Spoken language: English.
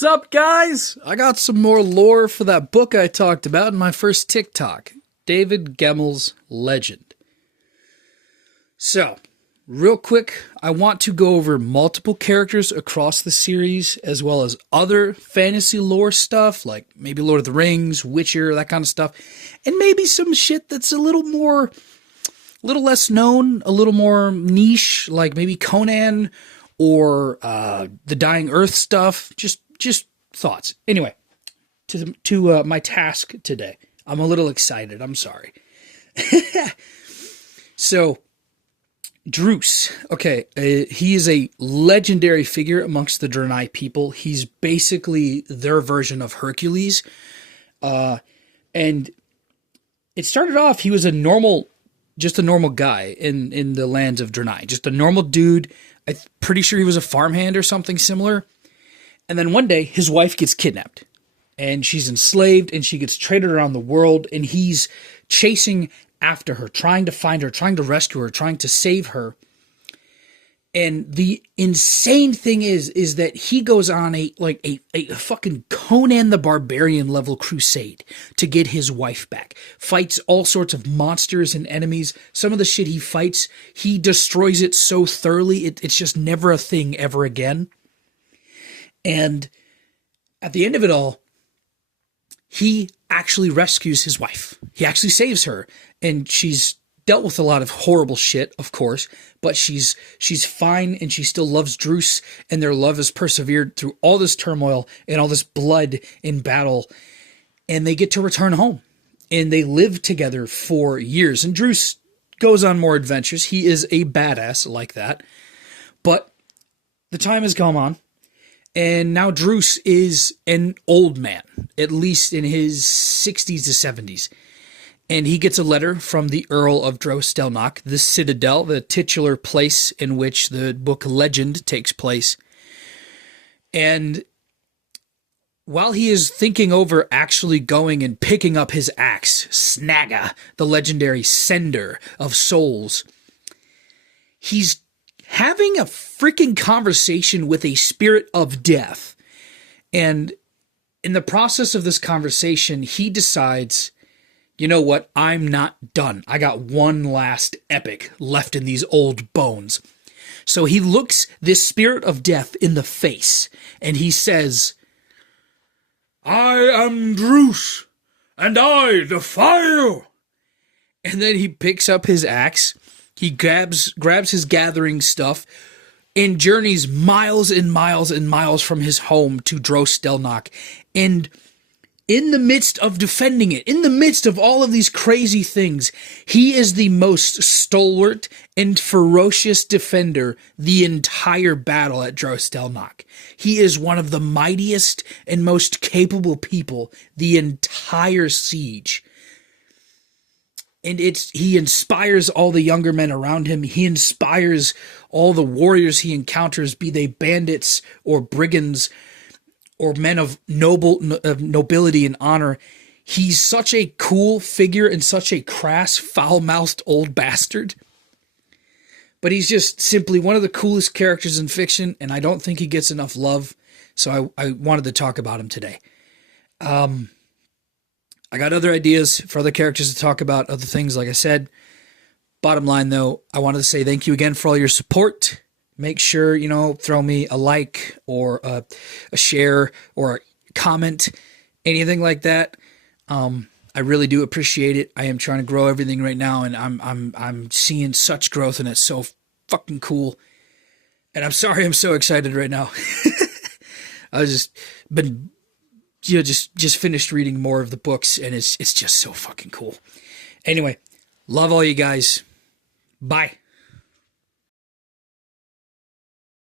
What's up, guys? I got some more lore for that book I talked about in my first TikTok, David Gemmel's Legend. So, real quick, I want to go over multiple characters across the series, as well as other fantasy lore stuff, like maybe Lord of the Rings, Witcher, that kind of stuff, and maybe some shit that's a little less known, a little more niche, like maybe Conan or the Dying Earth stuff. Just thoughts. Anyway, to my task today. I'm a little excited. I'm sorry. So, Druss. Okay, he is a legendary figure amongst the Draenei people. He's basically their version of Hercules. And it started off, he was just a normal guy in the lands of Draenei. Just a normal dude. I'm pretty sure he was a farmhand or something similar. And then one day, his wife gets kidnapped. And she's enslaved, and she gets traded around the world. And he's chasing after her, trying to find her, trying to rescue her, trying to save her. And the insane thing is that he goes on a fucking Conan the Barbarian level crusade to get his wife back. Fights all sorts of monsters and enemies. Some of the shit he fights, he destroys it so thoroughly, it's just never a thing ever again. And at the end of it all, he actually rescues his wife. He actually saves her. And she's dealt with a lot of horrible shit, of course, but she's fine, and she still loves Druss, and their love has persevered through all this turmoil and all this blood in battle, and they get to return home, and they live together for years. And Druss goes on more adventures. He is a badass like that, but the time has come on, and now Druss is an old man, at least in his 60s to 70s. And he gets a letter from the Earl of Druss, the citadel, the titular place in which the book Legend takes place. And while he is thinking over actually going and picking up his axe, Snagga, the legendary sender of souls, he's having a freaking conversation with a spirit of death. And in the process of this conversation, he decides, you know what? I'm not done. I got one last epic left in these old bones. So he looks this spirit of death in the face, and he says, I am Druss, and I defy you. And then he picks up his axe. He grabs his gathering stuff and journeys miles and miles and miles from his home to Druss. And in the midst of defending it, in the midst of all of these crazy things, he is the most stalwart and ferocious defender the entire battle at Druss. He is one of the mightiest and most capable people the entire siege. And he inspires all the younger men around him. He inspires all the warriors he encounters, be they bandits or brigands, or men of nobility and honor. He's such a cool figure and such a crass, foul-mouthed old bastard. But he's just simply one of the coolest characters in fiction, and I don't think he gets enough love, so I wanted to talk about him today. I got other ideas for other characters to talk about, other things, like I said. Bottom line, though, I wanted to say thank you again for all your support. Make sure, throw me a like or a share or a comment, anything like that. I really do appreciate it. I am trying to grow everything right now, and I'm seeing such growth, and it's so fucking cool. And I'm sorry I'm so excited right now. I just finished reading more of the books, and it's just so fucking cool. Anyway, love all you guys. Bye.